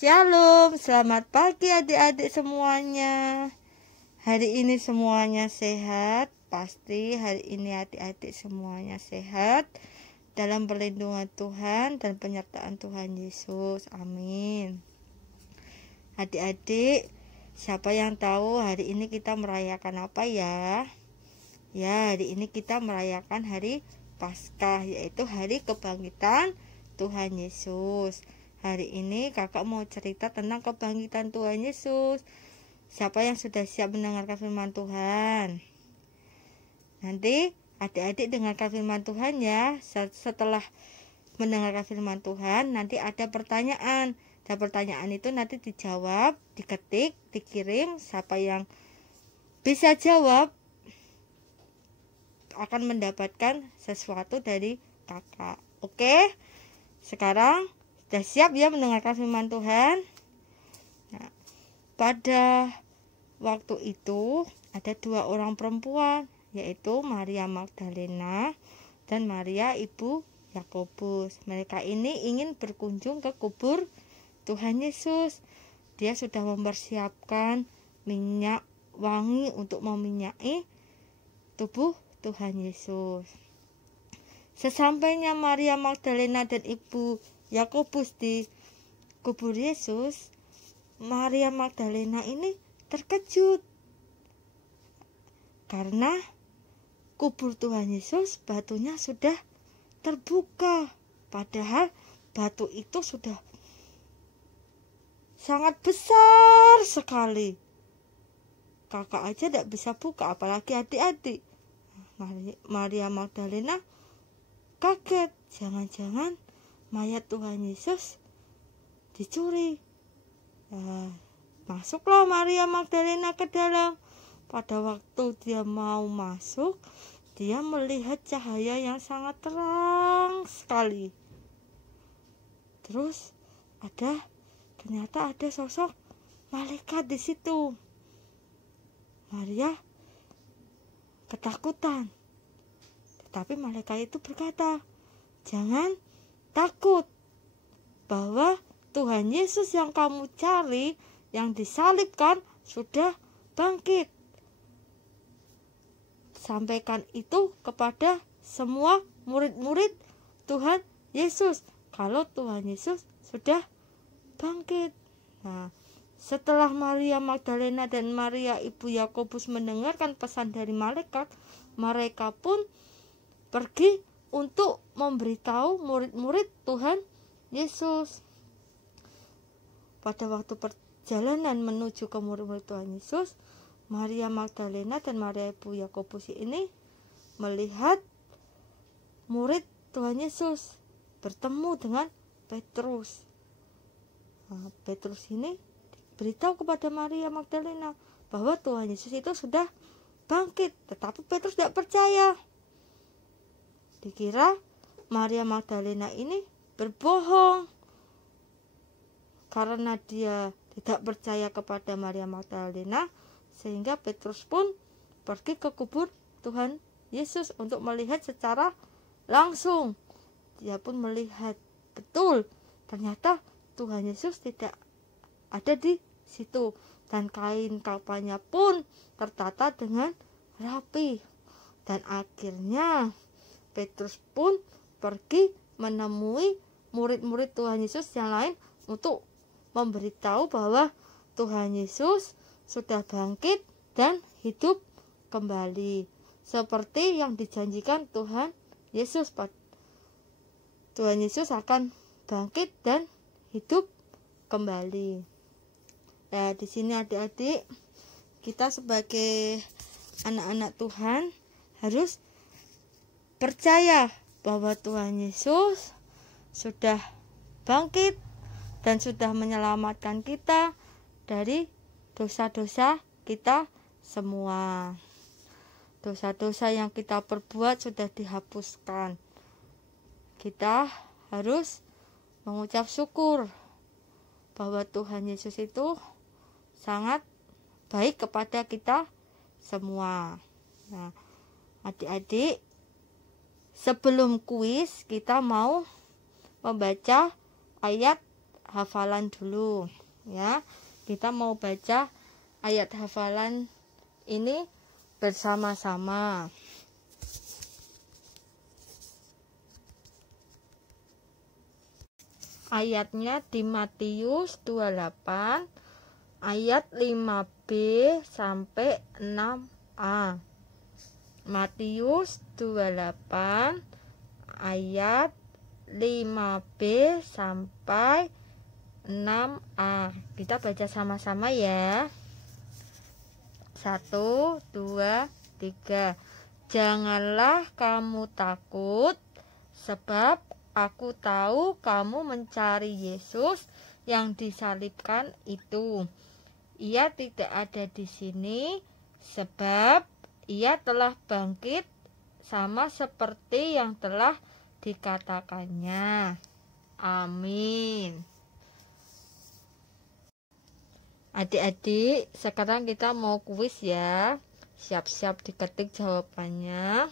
Shalom, selamat pagi adik-adik semuanya. Hari ini semuanya sehat. Pasti hari ini adik-adik semuanya sehat dalam perlindungan Tuhan dan penyertaan Tuhan Yesus. Amin. Adik-adik, siapa yang tahu hari ini kita merayakan apa ya? Ya, hari ini kita merayakan hari Paskah, yaitu hari kebangkitan Tuhan Yesus. Hari ini kakak mau cerita tentang kebangkitan Tuhan Yesus. Siapa yang sudah siap mendengarkan firman Tuhan? Nanti adik-adik dengarkan firman Tuhan ya. Setelah mendengarkan firman Tuhan, nanti ada pertanyaan. Dan pertanyaan itu nanti dijawab, diketik, dikirim. Siapa yang bisa jawab akan mendapatkan sesuatu dari kakak. Oke? Sekarang sudah siap ya mendengarkan firman Tuhan? Nah, pada waktu itu ada dua orang perempuan, yaitu Maria Magdalena dan Maria ibu Yakobus. Mereka ini ingin berkunjung ke kubur Tuhan Yesus. Dia sudah mempersiapkan minyak wangi untuk meminyaki tubuh Tuhan Yesus. Sesampainya Maria Magdalena dan ibu Yakobus di kubur Yesus, Maria Magdalena ini terkejut karena kubur Tuhan Yesus batunya sudah terbuka, padahal batu itu sudah sangat besar sekali. Kakak aja tidak bisa buka, apalagi adik-adik. Maria Magdalena kaget, jangan-jangan mayat Tuhan Yesus dicuri. Masuklah Maria Magdalena ke dalam. Pada waktu dia mau masuk, dia melihat cahaya yang sangat terang sekali. Terus ternyata ada sosok malaikat di situ. Maria ketakutan. Tetapi malaikat itu berkata, "Jangan takut, bahwa Tuhan Yesus yang kamu cari, yang disalibkan, sudah bangkit. Sampaikan itu kepada semua murid-murid Tuhan Yesus, kalau Tuhan Yesus sudah bangkit." Nah, setelah Maria Magdalena dan Maria ibu Yakobus mendengarkan pesan dari malaikat, mereka pun pergi untuk memberitahu murid-murid Tuhan Yesus. Pada waktu perjalanan menuju ke murid-murid Tuhan Yesus, Maria Magdalena dan Maria ibu Yakobus ini melihat murid Tuhan Yesus bertemu dengan Petrus. Nah, Petrus ini beritahu kepada Maria Magdalena bahwa Tuhan Yesus itu sudah bangkit, tetapi Petrus tidak percaya. Dikira Maria Magdalena ini berbohong karena dia tidak percaya kepada Maria Magdalena, sehingga Petrus pun pergi ke kubur Tuhan Yesus untuk melihat secara langsung. Dia pun melihat betul, ternyata Tuhan Yesus tidak ada di situ, dan kain kafannya pun tertata dengan rapi. Dan akhirnya Petrus pun pergi menemui murid-murid Tuhan Yesus yang lain untuk memberitahu bahwa Tuhan Yesus sudah bangkit dan hidup kembali, seperti yang dijanjikan Tuhan Yesus. Tuhan Yesus akan bangkit dan hidup kembali. Nah, di sini adik-adik, kita sebagai anak-anak Tuhan harus percaya bahwa Tuhan Yesus sudah bangkit dan sudah menyelamatkan kita dari dosa-dosa kita semua. Dosa-dosa yang kita perbuat sudah dihapuskan. Kita harus mengucap syukur bahwa Tuhan Yesus itu sangat baik kepada kita semua. Nah, adik-adik, sebelum kuis kita mau membaca ayat hafalan dulu ya. Kita mau baca ayat hafalan ini bersama-sama. Ayatnya di Matius 28 ayat 5b sampai 6a. Matius 28 ayat 5b sampai 6a. Kita baca sama-sama ya. 1, 2, 3. Janganlah kamu takut, sebab aku tahu kamu mencari Yesus yang disalibkan itu. Ia tidak ada di sini, sebab ia telah bangkit sama seperti yang telah dikatakannya. Amin. Adik-adik, sekarang kita mau kuis ya. Siap-siap diketik jawabannya.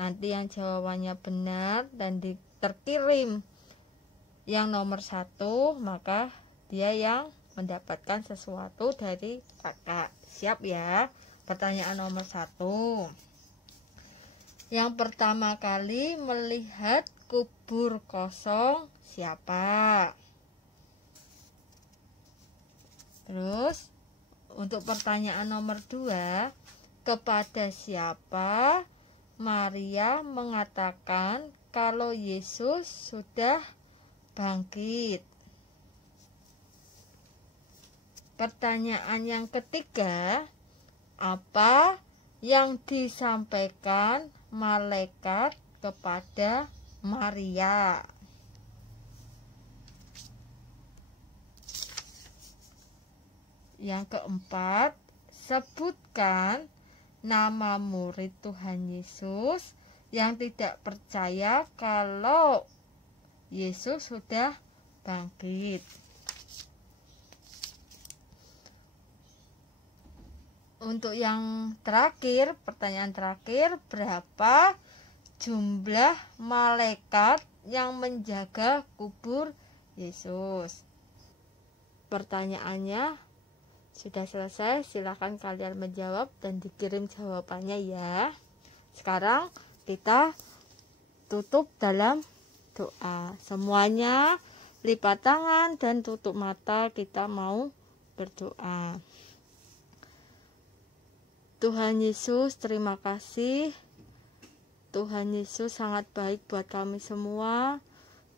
Nanti yang jawabannya benar dan terkirim yang nomor 1, maka dia yang mendapatkan sesuatu dari kakak. Siap ya? Pertanyaan nomor 1. Yang pertama kali melihat kubur kosong siapa? Terus untuk pertanyaan nomor 2, kepada siapa Maria mengatakan kalau Yesus sudah bangkit? Pertanyaan yang ketiga, apa yang disampaikan malaikat kepada Maria? Yang keempat, sebutkan nama murid Tuhan Yesus yang tidak percaya kalau Yesus sudah bangkit. Untuk yang terakhir, pertanyaan terakhir, berapa jumlah malaikat yang menjaga kubur Yesus? Pertanyaannya sudah selesai, silakan kalian menjawab dan dikirim jawabannya ya. Sekarang kita tutup dalam doa. Semuanya lipat tangan dan tutup mata, kita mau berdoa. Tuhan Yesus, terima kasih. Tuhan Yesus sangat baik buat kami semua.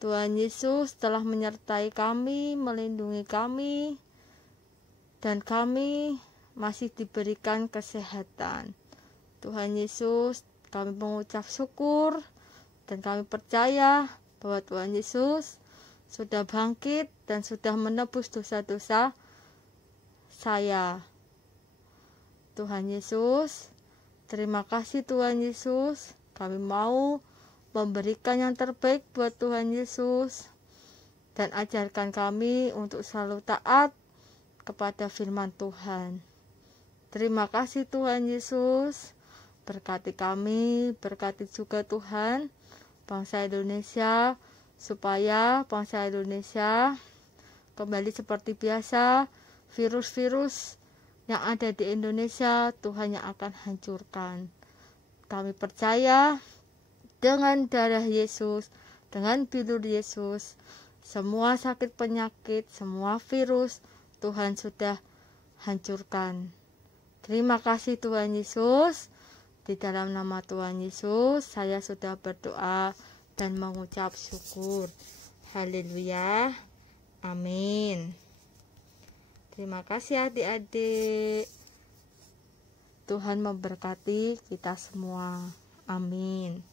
Tuhan Yesus telah menyertai kami, melindungi kami, dan kami masih diberikan kesehatan. Tuhan Yesus, kami mengucap syukur dan kami percaya bahwa Tuhan Yesus sudah bangkit dan sudah menebus dosa-dosa saya. Tuhan Yesus, terima kasih Tuhan Yesus. Kami mau memberikan yang terbaik buat Tuhan Yesus, dan ajarkan kami untuk selalu taat kepada firman Tuhan. Terima kasih Tuhan Yesus. Berkati kami, berkati juga Tuhan bangsa Indonesia, supaya bangsa Indonesia kembali seperti biasa. Virus-virus yang ada di Indonesia Tuhan yang akan hancurkan. Kami percaya dengan darah Yesus, dengan bilur Yesus, semua sakit penyakit, semua virus Tuhan sudah hancurkan. Terima kasih Tuhan Yesus. Di dalam nama Tuhan Yesus saya sudah berdoa dan mengucap syukur. Haleluya. Amin. Terima kasih adik-adik. Tuhan memberkati kita semua. Amin.